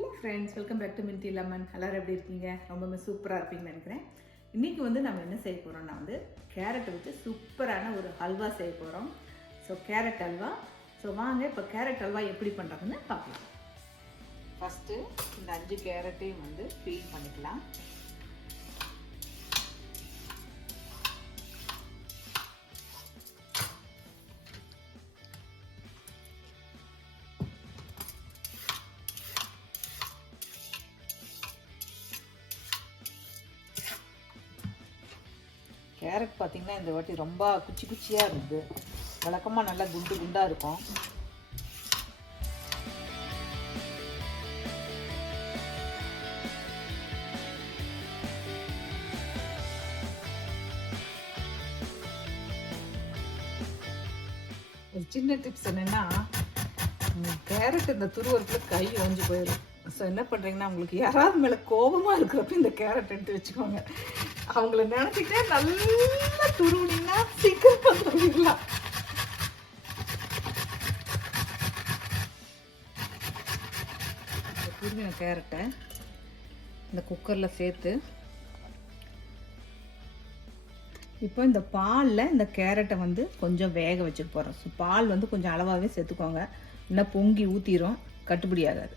Hello friends, welcome back to minty lemon. எல்லோரும் எப்படி இருக்கீங்க? ரொம்பவே சூப்பராக இருப்பீங்கன்னு நினைக்கிறேன். இன்றைக்கி நம்ம என்ன செய்ய போகிறோம்னா கேரட்டை வச்சு சூப்பரான ஒரு ஹல்வா செய்ய போகிறோம். So carrot halwa. ஸோ வாங்க இப்போ கேரட் அல்வா எப்படி பண்ணுறதுன்னு பார்க்கலாம். ஃபஸ்ட்டு இந்த 5 கேரட்டையும் பீல் பண்ணிக்கலாம். கேரட் பார்த்திங்கன்னா இந்த வாட்டி ரொம்ப குச்சி குச்சியாக இருக்குது. வழக்கமாக நல்லா குண்டு குண்டாக இருக்கும். ஒரு சின்ன டிப்ஸ் என்னென்னா, கேரட் இந்த துருவரத்தில் கை ஒஞ்சி போயிடும். ஸோ என்ன பண்ணுறீங்கன்னா, உங்களுக்கு யாராவது மேலே கோபமாக இருக்கிறப்ப இந்த கேரட் எடுத்து வச்சுக்கோங்க. அவங்கள நினச்சிக்கிட்டே நல்லா துருவினீங்கன்னா சீக்கிரம் பண்ணிடலாம். துருவின கேரட்டை இந்த குக்கரில் சேர்த்து இப்போ இந்த பாலில் இந்த கேரட்டை கொஞ்சம் வேக வச்சுட்டு போகிறோம். ஸோ பால் கொஞ்சம் அளவாகவே சேர்த்துக்கோங்க, இல்லை பொங்கி ஊற்றிடும், கட்டுப்படி ஆகாது.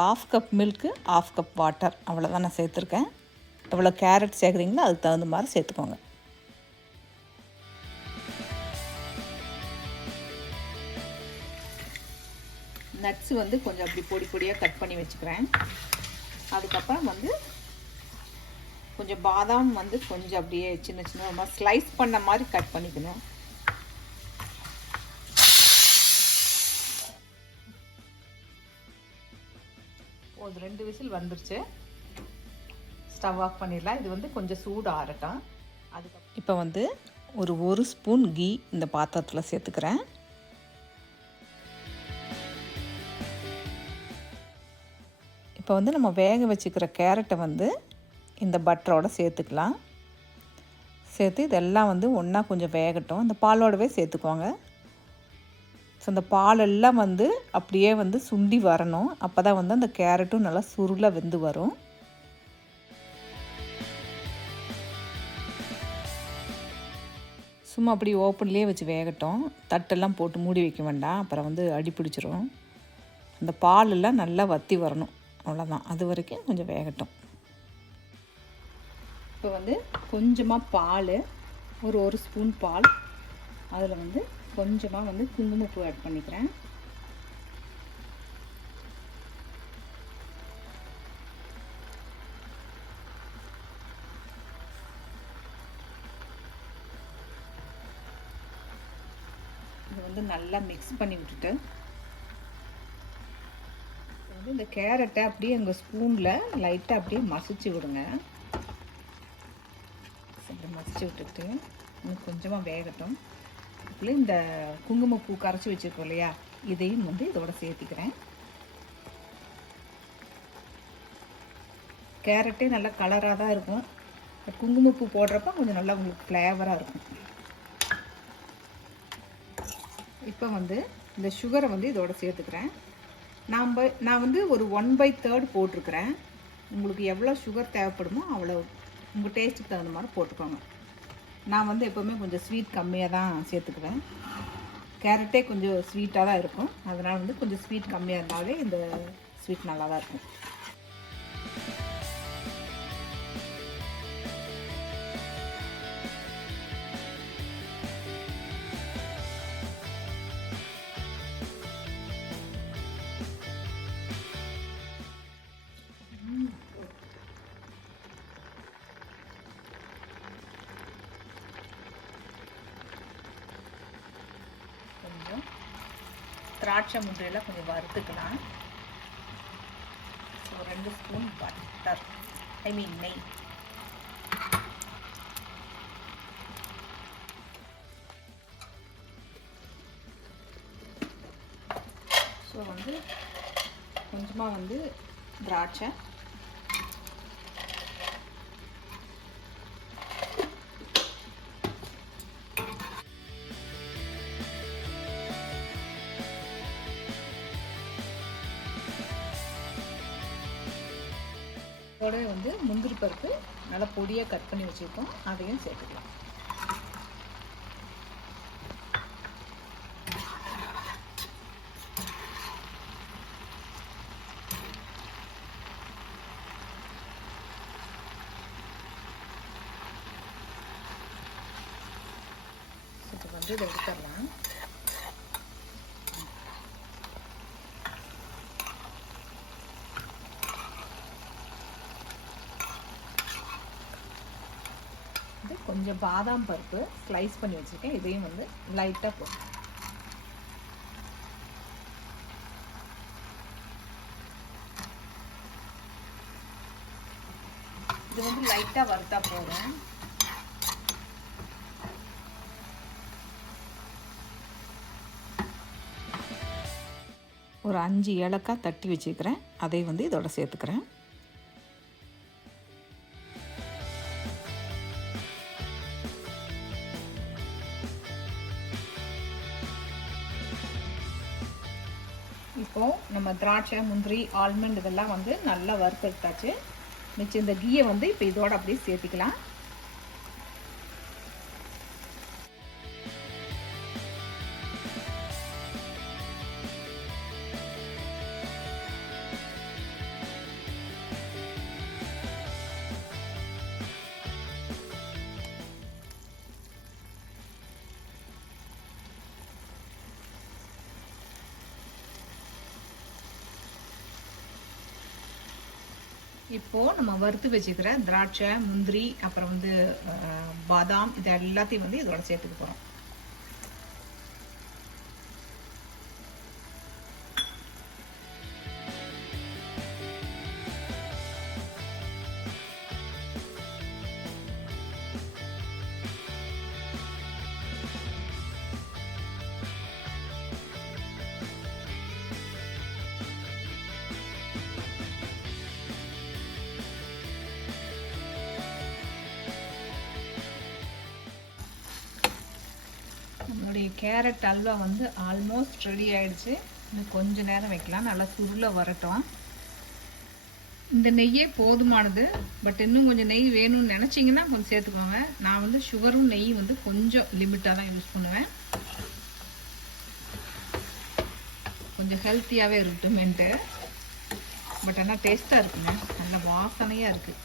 1/2 கப் மில்க்கு, 1/2 கப் வாட்டர், அவ்வளோதான் நான் சேர்த்துருக்கேன். எவ்வளோ கேரட் சேர்க்குறீங்களோ அதுக்கு தகுந்த மாதிரி சேர்த்துக்கோங்க. நட்ஸ் கொஞ்சம் அப்படி பொடி பொடியாக கட் பண்ணி வச்சுக்கிறேன். அதுக்கப்புறம் கொஞ்சம் பாதாம் கொஞ்சம் அப்படியே சின்ன சின்ன ஸ்லைஸ் பண்ண மாதிரி கட் பண்ணிக்கணும். ஒரு 2 விசில் வந்துருச்சு. ஸ்டவ் ஆஃப் பண்ணிடலாம். இது கொஞ்சம் சூடு ஆறட்டும். அதுக்கப்புறம் இப்போ ஒரு ஸ்பூன் கீ இந்த பாத்திரத்தில் சேர்த்துக்கிறேன். இப்போ நம்ம வேக வச்சுக்கிற கேரட்டை இந்த பட்டரோட சேர்த்துக்கலாம். சேர்த்து இதெல்லாம் ஒன்றா கொஞ்சம் வேகட்டும். இந்த பாலோடவே சேர்த்துக்கோங்க. ஸோ இந்த பாலெல்லாம் அப்படியே சுண்டி வரணும். அப்போ தான் அந்த கேரட்டும் நல்லா சுருளாக வெந்து வரும். சும்மா அப்படி ஓப்பன்லேயே வச்சு வேகட்டும். தட்டெல்லாம் போட்டு மூடி வைக்க வேண்டாம், அப்புறம் அடி பிடிச்சிரும். அந்த பாலெல்லாம் நல்லா வற்றி வரணும், அவ்வளோதான். அது வரைக்கும் கொஞ்சம் வேகட்டும். இப்போ கொஞ்சமாக பால், ஒரு ஸ்பூன் பால், அதில் கொஞ்சமாக குங்குமப்பூ ஆட் பண்ணிக்கிறேன். இது நல்லா மிக்ஸ் பண்ணி விட்டுட்டு இந்த கேரட்டை அப்படியே எங்கள் ஸ்பூனில் லைட்டாக அப்படியே மசிச்சு விடுங்க. அப்படி மசிச்சு விட்டுட்டு இன்னும் கொஞ்சமாக வேகட்டும். அதுக்குள்ளே இந்த குங்குமப்பூ கரைச்சி வச்சுருக்கோம் இல்லையா, இதையும் இதோட சேர்த்திக்கிறேன். கேரட்டே நல்லா கலராக தான் இருக்கும். குங்குமப்பூ போடுறப்ப கொஞ்சம் நல்லா உங்களுக்கு ஃப்ளேவராக இருக்கும். இப்போ இந்த சுகரை இதோட சேர்த்துக்கிறேன். நான் ஒரு 1/3 போட்டிருக்கிறேன். உங்களுக்கு எவ்வளோ சுகர் தேவைப்படுமோ அவ்வளோ உங்கள் டேஸ்ட்டுக்கு தகுந்த மாதிரி போட்டுக்கோங்க. நான் எப்போவுமே கொஞ்சம் ஸ்வீட் கம்மியாக தான் சேர்த்துக்குவேன். கேரட்டே கொஞ்சம் ஸ்வீட்டாக தான் இருக்கும். அதனால் கொஞ்சம் ஸ்வீட் கம்மியாக இருந்தாலே இந்த ஸ்வீட் நல்லா தான் இருக்கும். திராட்சை முட்டையெல்லாம் கொஞ்சம் வறுத்துக்கலாம். ஸோ 2 ஸ்பூன் பட்டர், நெய். ஸோ கொஞ்சமாக திராட்சை, இதோட வந்து முந்திரி பருப்பு நல்லா பொடியாக கட் பண்ணி வச்சுருக்கோம், அதையும் சேர்த்துக்கலாம். இப்போ வந்து இதை எடுத்துடலாம். இது கொஞ்சம் பாதாம் பருப்பு ஸ்லைஸ் பண்ணி வச்சுருக்கேன், இதையும் வந்து லைட்டாக போட்டு இது வந்து லைட்டாக வறுத்தா போதும். ஒரு 5 ஏலக்காய் தட்டி வச்சுக்கிறேன், அதை வந்து இதோட சேர்த்துக்கிறேன். இப்போது நம்ம திராட்சை, முந்திரி, ஆல்மண்ட் இதெல்லாம் வந்து நல்லா வறுத்தெடுத்தாச்சு. மிச்சம் இந்த கீயை வந்து இப்போ இதோட அப்படியே சேர்த்திக்கலாம். இப்போது நம்ம வறுத்து வச்சுக்கிற திராட்சை, முந்திரி, அப்புறம் வந்து பாதாம், இது எல்லாத்தையும் வந்து இதோட சேர்த்துக்க போகிறோம். நம்மளுடைய கேரட் அல்வா வந்து ஆல்மோஸ்ட் ரெடி ஆகிடுச்சு. இன்னும் கொஞ்சம் நேரம் வைக்கலாம், நல்லா சுருள வரட்டும். இந்த நெய்யே போதுமானது, பட் இன்னும் கொஞ்சம் நெய் வேணும்னு நினச்சிங்கன்னா கொஞ்சம் சேர்த்துக்கோங்க. நான் வந்து சுகரும் நெய் வந்து கொஞ்சம் லிமிட்டாக தான் யூஸ் பண்ணுவேன், கொஞ்சம் ஹெல்த்தியாகவே இருக்கட்டும்ன்ட்டு. பட் ஆனால் டேஸ்ட்டாக இருக்குங்க, நல்ல வாசனையாக இருக்குது.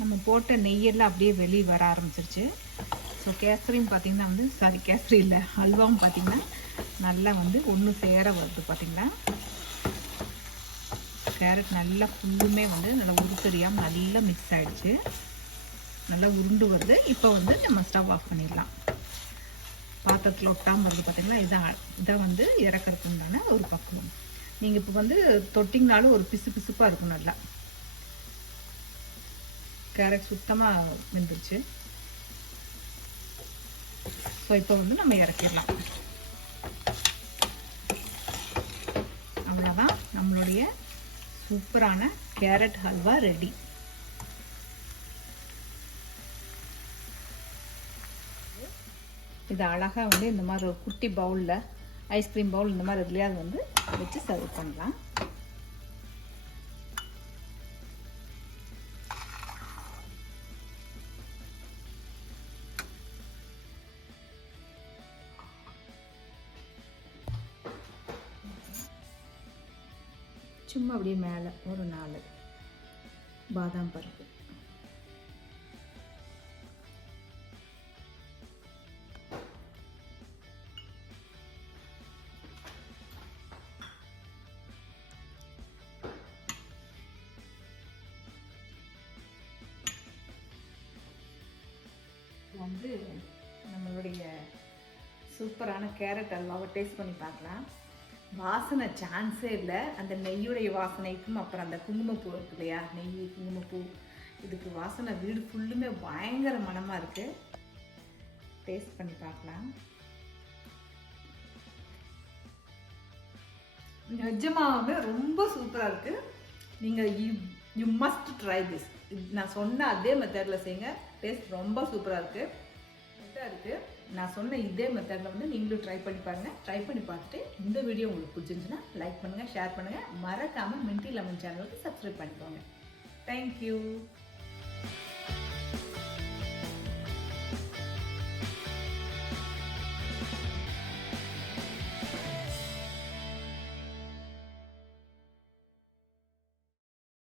நம்ம போட்ட நெய்யெல்லாம் அப்படியே வெளியே வர ஆரம்பிச்சிருச்சு. ஸோ கேசரின்னு பார்த்தீங்கன்னா வந்து கேசரி இல்லை, ஹல்வாவும் பார்த்தீங்கன்னா நல்லா வந்து ஒன்று சேர வருது. பார்த்தீங்களா, கேரட் நல்லா ஃபுல்லுமே வந்து நல்லா உருத்தறியாமல் நல்லா மிக்ஸ் ஆகிடுச்சு, நல்லா உருண்டு வருது. இப்போ வந்து நம்ம ஸ்டவ் ஆஃப் பண்ணிடலாம். பாத்திரத்தில் ஒட்டாமல் வருது பார்த்தீங்களா, இதை வந்து இறக்கிறதுக்கு உண்டான ஒரு பக்குவம். நீங்கள் இப்போ வந்து தொட்டிங்கனாலும் ஒரு பிசு பிசுப்பாக இருக்கும். நல்லா கேரட் சுத்தமாக வெந்துருச்சு. ஸோ இப்போ வந்து நம்ம இறக்கிடலாம். அவ்வளோதான், நம்மளுடைய சூப்பரான கேரட் ஹல்வா ரெடி. இது அழகாக வந்து இந்த மாதிரி ஒரு குட்டி பவுலில், ஐஸ்கிரீம் பவுல் இந்த மாதிரி இதுலையாவது வந்து வச்சு சர்வ் பண்ணலாம். சும்மா அப்படியே மேலே ஒரு 4 பாதாம் பருப்பு, வந்து நம்மளுடைய சூப்பரான கேரட் அல்வாவை டேஸ்ட் பண்ணி பார்க்கலாம். வாசனை சான்ஸே இல்லை. அந்த நெய்யுடைய வாசனைக்கும் அப்புறம் அந்த குங்குமப்பூ இருக்கு இல்லையா, நெய் குங்குமப்பூ, இதுக்கு வாசனை வீடு ஃபுல்லுமே பயங்கர மனமாக இருக்குது. டேஸ்ட் பண்ணி பார்க்கலாம். நிஜமாவே ரொம்ப சூப்பராக இருக்குது. நீங்கள் யூ மஸ்ட் ட்ரை திஸ். நான் சொன்ன அதே மெத்தடில் செய்யுங்க. டேஸ்ட் ரொம்ப சூப்பராக இருக்குது. நான் சொன்ன இதே மெத்தடில் வந்து நீங்களும் ட்ரை பண்ணி பாருங்கள். ட்ரை பண்ணி பார்த்துட்டு இந்த வீடியோ உங்களுக்கு பிடிச்சிருந்துச்சுன்னா லைக் பண்ணுங்கள், ஷேர் பண்ணுங்கள். மறக்காமல் மின்ட்டி லெமன் சேனலுக்கு சப்ஸ்கிரைப் பண்ணிக்கோங்க. தேங்க்யூ.